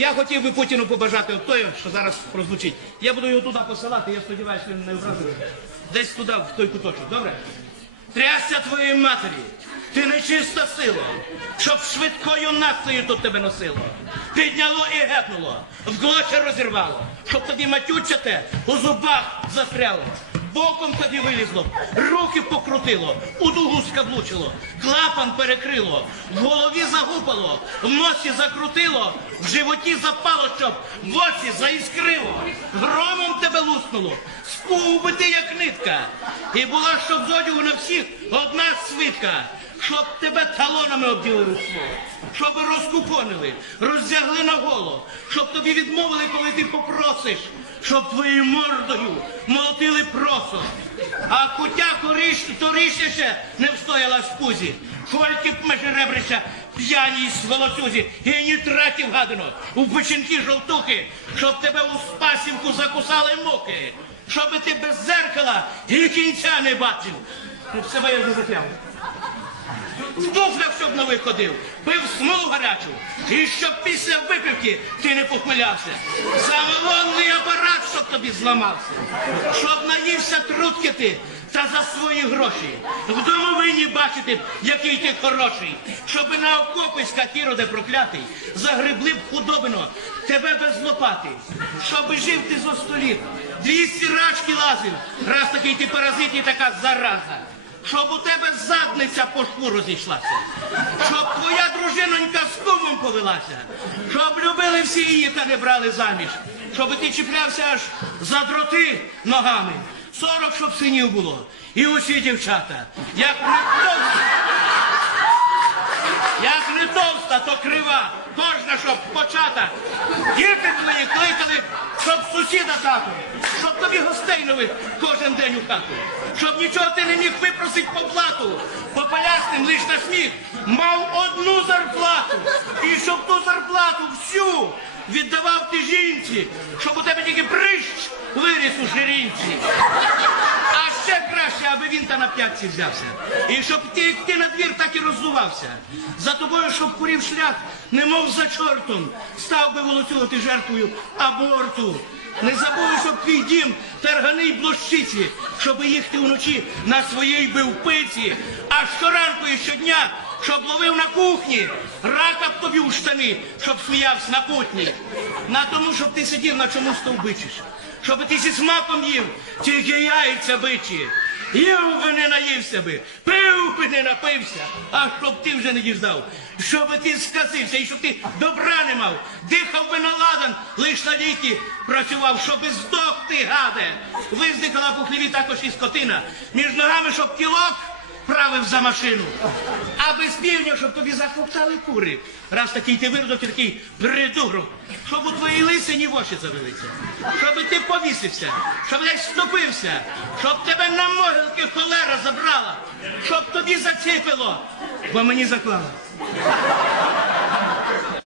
Я хотів би Путіну побажати от той, що зараз прозвучить. Я буду його туди посилати, я сподіваюся, він не вразив. Десь туди, в той куточок, добре? Трясся твоєї матері, ти нечиста сила, щоб швидкою нафтою тут тебе носило. Підняло і гепнуло, в розірвало, щоб тоді матючате у зубах застряло. Боком тоді вилізло, руки покрутило, у дугу скаблучило, клапан перекрило, в голові загупало, в носі закрутило, в животі запало, щоб в оці заіскрило, громом тебе луснуло, скув би ти як нитка. І була, щоб з одягу на всіх одна свитка, щоб тебе талонами обділили щоб розкупонили, роздягли на голо, щоб тобі відмовили, коли ти попросиш, щоб твоєю мордою молотили просо. А кутя торіше ще не встояла в пузі. Кольки б межеребрища п'яній сволоцюзі, і нітратів гадано, у печінки жовтухи, щоб тебе у спасівку закусали муки, щоб ти без зеркала і кінця не бачив. Себе я вже закляв. Туфлях, щоб не виходив, пив смолу гарячу, і щоб після випивки ти не похмелявся. Самогонний апарат, щоб тобі зламався, щоб наївся трутки ти та за свої гроші. В домовині бачити, який ти хороший, щоби на окопи скотіроде проклятий, загребли б худобино тебе без лопати, щоби жив ти зо століт, двісті рачки лазив, раз такий ти паразит і така зараза щоб у тебе задниця по шкуру зійшлася, щоб твоя дружинонька з кумом повелася, щоб любили всі її та не брали заміж, щоб ти чіплявся аж за дроти ногами. Сорок, щоб синів було. І усі дівчата, як не товста, як не товста, то крива. Кожна, щоб почата. Діти твої кликали, щоб сусіда тато, щоб тобі гостей нових кожен день у хату, щоб нічого ти не міг випросить по плату, по полясним лиш на сміх, мав одну зарплату, і щоб ту зарплату всю віддавав ти жінці, щоб у тебе тільки прищ виріс у ширинці. Краще, аби він та на п'ятці взявся. І щоб ти, ти на двір, так і роздувався. За тобою, щоб курів шлях, немов за чортом, став би волоцювати жертвою аборту. Не забули, щоб твій дім тарганий блощиці, щоб їхати вночі на своїй би впиці, а щоранку і щодня, щоб ловив на кухні, рака б тобі у штани, щоб сміявся на путні. На тому, щоб ти сидів на чому стовбичиш щоб ти зі смаком їв, тільки яйця бичі. Їв би не наївся би, пив би не напився, а щоб ти вже не діждав, щоб ти сказився і щоб ти добра не мав, дихав би на ладан, лиш на ліки працював, щоб здох ти, гаде. Виздихала по хліві також і скотина, між ногами, щоб кілок правив за машину. А без півня, щоб тобі захоптали кури. Раз такий ти виродок і такий придурок, щоб у твоїй лисині в очі завелися, щоб ти повісився, щоб десь ступився, щоб тебе на могилки холера забрала, щоб тобі заціпило, бо мені заклала.